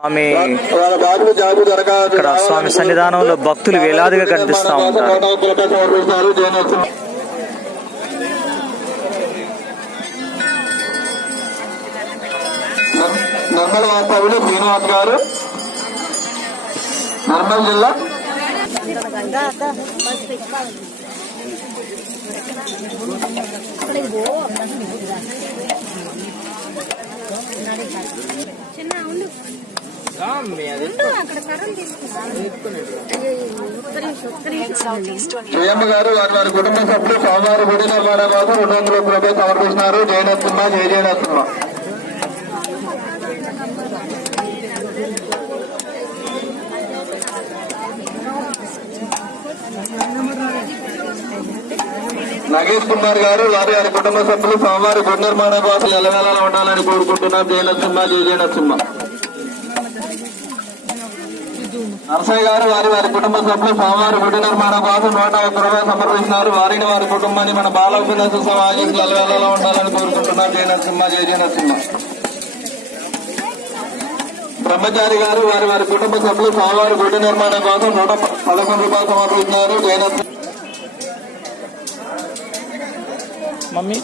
స్వామి. ఇక్కడ స్వామి సన్నిధానంలో భక్తులు వేలాదిగా కనిపిస్తా ఉంటారు. నిర్మల శ్రీనివాస్ గారు. నిర్మల్ జిల్లా? జయమ్మ గారు వారి వారి కుటుంబ సభ్యులు స్వామివారి గుడి నిర్మాణం కోసం రెండు వందల రూపాయలు సమర్పిస్తున్నారు. జయనరసింహ జయ జయనరసింహ నగేష్ కుమార్ గారు వారి వారి కుటుంబ సభ్యులు స్వామివారి గుడి నిర్మాణం కోసం ఎలవేళలా ఉండాలని కోరుకుంటున్నాం. జయనరసింహ జయ జయనరసింహ నరసయ్య గారు వారి వారి కుటుంబ సభ్యులు స్వామివారి గుడి నిర్మాణం కోసం నూట ఒక్క రూపాయలు సమర్పిస్తున్నారు వారిని వారి కుటుంబాన్ని మన బాలవినాశ సమాజంలో అలవేళలా ఉండాలని కోరుకుంటున్నారు. జయ నరసింహ జయ జయ నరసింహ. బ్రహ్మచారి గారు వారి వారి కుటుంబ సభ్యులు స్వామివారి గుడి నిర్మాణం కోసం నూట పదకొండు రూపాయలు సమర్పిస్తున్నారు జయ నరసింహ. మమ్మీ.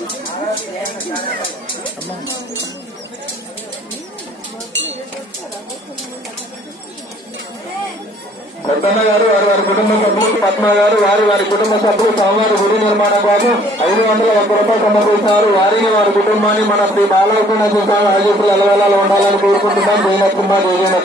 పెద్దన్న గారు వారి వారి కుటుంబ సభ్యులు పద్మ గారు వారి వారి కుటుంబ సభ్యులు స్వామివారి గుడి నిర్మాణం కోసం ఐదు వందల ఒక్క రూపాయలు సమర్పిస్తున్నారు వారిని వారి కుటుంబాన్ని మన శ్రీ బాలకృష్ణ స్వామి ఆశీస్సులు ఉండాలని కోరుకుంటున్నాం. జయ నరసింహ